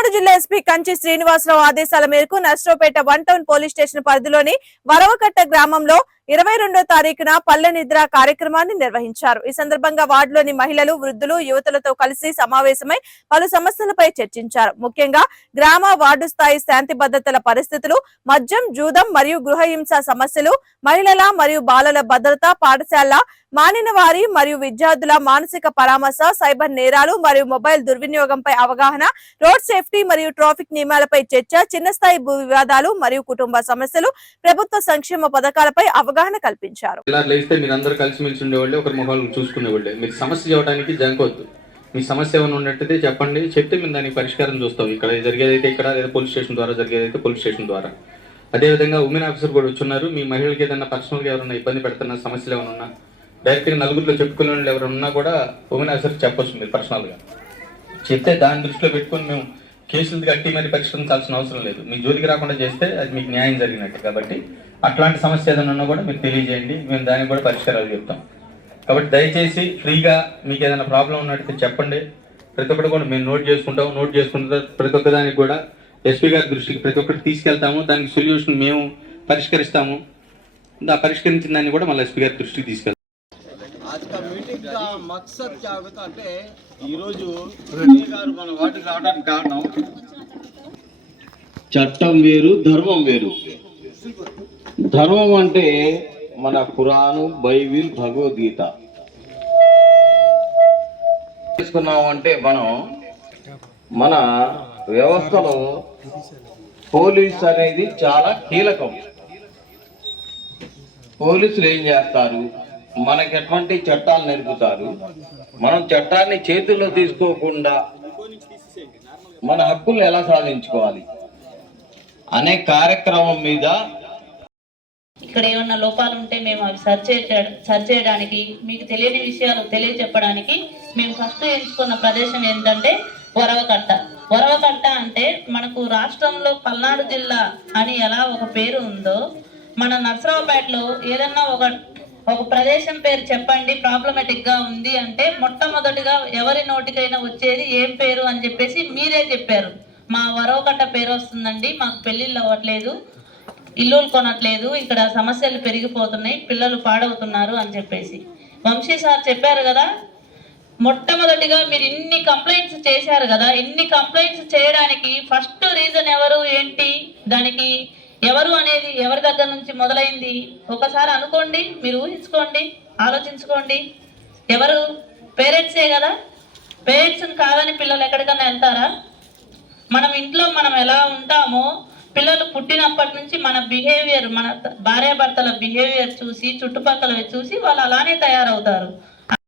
పల్నాడు జిల్లా ఎస్పీ కంచి శ్రీనివాసరావు ఆదేశాల మేరకు నర్సరావుపేట 1 టౌన్ పోలీస్ స్టేషన్ పరిధిలోని వరవకట్ట గ్రామంలో 22వ తారీఖున పల్లె నిద్ర కార్యక్రమాన్ని నిర్వహించారు. ఈ సందర్భంగా వార్డులోని మహిళలు, వృద్ధులు, యువతులతో కలిసి సమావేశమై పలు సమస్యలపై చర్చించారు. ముఖ్యంగా గ్రామ, వార్డు స్థాయి శాంతి భద్రతల పరిస్థితులు, మద్యం, జూదం మరియు గృహహింస సమస్యలు, మహిళల మరియు బాలల భద్రత, పాఠశాల మానిన వారి మరియు విద్యార్థుల మానసిక పరామర్శ, సైబర్ నేరాలు మరియు మొబైల్ దుర్వినియోగంపై అవగాహన, రోడ్ సేఫ్టీ మరియు ట్రాఫిక్ నియమాలపై చర్చ, చిన్న స్థాయి భూ వివాదాలు మరియు కుటుంబ సమస్యలు, ప్రభుత్వ సంక్షేమ పథకాలపై అవగాహన కల్పించారు. మీరందరూ కలిసిమెలిసి ఉండేవాళ్ళే, ఒకరి మొహాలు చూసుకునేవాళ్ళే. మీరు సమస్య చెప్పడానికి జంకొద్దు. మీ సమస్య ఏమైనా ఉన్నట్టయితే చెప్పండి, చెప్తే మేము దానికి పరిష్కారం చూస్తాం. ఇక్కడ జరిగేదైతే ఇక్కడ, లేదా పోలీస్ స్టేషన్ ద్వారా జరిగేదైతే పోలీస్ స్టేషన్ ద్వారా. అదేవిధంగా ఉమెన్ ఆఫీసర్ కూడా వచ్చున్నారు. మీ మహిళలకి ఏదైనా పర్సనల్గా ఎవరైనా ఇబ్బంది పెడుతున్న సమస్యలు ఏమైనా ఉన్నా, డైరెక్ట్గా నలుగురిలో చెప్పుకునే వాళ్ళు ఎవరైనా ఉన్నా కూడా ఉమెన్ ఆఫీసర్కి చెప్పొచ్చు. మీరు పర్సనల్గా చెప్తే దాన్ని దృష్టిలో పెట్టుకొని మేము కేసులు కట్టి మరి పరిష్కరించాల్సిన అవసరం లేదు. మీ జోలికి రాకుండా చేస్తే అది మీకు న్యాయం జరిగినట్టు. కాబట్టి అట్లాంటి సమస్య ఏదైనా ఉన్నా కూడా మీరు తెలియజేయండి, మేము దానికి కూడా పరిష్కారాలు చెప్తాం. కాబట్టి దయచేసి ఫ్రీగా మీకు ఏదైనా ప్రాబ్లం ఉన్నట్టు చెప్పండి. ప్రతి ఒక్కటి కూడా మేము నోట్ చేసుకుంటాం. నోట్ చేసుకుంటే ప్రతి ఒక్కదానికి కూడా ఎస్పీ గారి దృష్టికి ప్రతి ఒక్కటి తీసుకెళ్తాము. దానికి సొల్యూషన్ మేము పరిష్కరిస్తాము. పరిష్కరించిన దాన్ని కూడా మళ్ళీ ఎస్పీ గారి దృష్టికి తీసుకెళ్తాం. आज का मीटिंग का मकसद क्या होता అంటే ఈరోజు గారు మన వాటికి రావడానికి కారణం చట్టం వేరు, ధర్మం వేరు. ధర్మం అంటే మన ఖురాను, బైబిల్, భగవద్గీత తీసుకున్నామంటే మనం మన వ్యవస్థలో పోలీస్ అనేది చాలా కీలకం. పోలీసులు ఏం చేస్తారు, మనకి ఎటువంటి చట్టాలు నేర్పుతారు, మనం చట్టాన్ని చేతుల్లో తీసుకోకుండా మన హక్కులు ఎలా సాధించుకోవాలి అనే కార్యక్రమం మీద ఇక్కడ ఏమన్నా లోపాలు ఉంటే మేము అవి సర్చ్ చేయడానికి, మీకు తెలియని విషయాలు తెలియజెప్పడానికి మేము ఫస్ట్ ఎంచుకున్న ప్రదేశం ఏంటంటే వరవకట్ట. వరవకట్ట అంటే మనకు రాష్ట్రంలో పల్నాడు జిల్లా అని ఎలా ఒక పేరు ఉందో, మన నర్సరావుపేటలో ఏదన్నా ఒక ప్రదేశం పేరు చెప్పండి ప్రాబ్లమేటిక్ గా ఉంది అంటే మొట్టమొదటిగా ఎవరి నోటికైనా వచ్చేది ఏం పేరు అని చెప్పేసి మీరే చెప్పారు. మా వరవకట్ట పేరు వస్తుందండి, మాకు పెళ్లిళ్ళు అవ్వట్లేదు, ఇల్లులు కొనట్లేదు, ఇక్కడ సమస్యలు పెరిగిపోతున్నాయి, పిల్లలు పాడవుతున్నారు అని చెప్పేసి వంశీ సార్ చెప్పారు కదా. మొట్టమొదటిగా మీరు ఇన్ని కంప్లైంట్స్ చేశారు కదా, ఇన్ని కంప్లైంట్స్ చేయడానికి ఫస్ట్ రీజన్ ఎవరు, ఏంటి, దానికి ఎవరు అనేది ఎవరి దగ్గర నుంచి మొదలైంది ఒకసారి అనుకోండి. మీరు ఊహించుకోండి, ఆలోచించుకోండి. ఎవరు? పేరెంట్సే కదా. పేరెంట్స్ని కాదని పిల్లలు ఎక్కడికన్నా వెళ్తారా? మనం ఇంట్లో మనం ఎలా ఉంటామో పిల్లలు పుట్టినప్పటి నుంచి మన బిహేవియర్, మన భార్యాభర్తల బిహేవియర్ చూసి, చుట్టుపక్కల చూసి వాళ్ళు అలానే తయారవుతారు.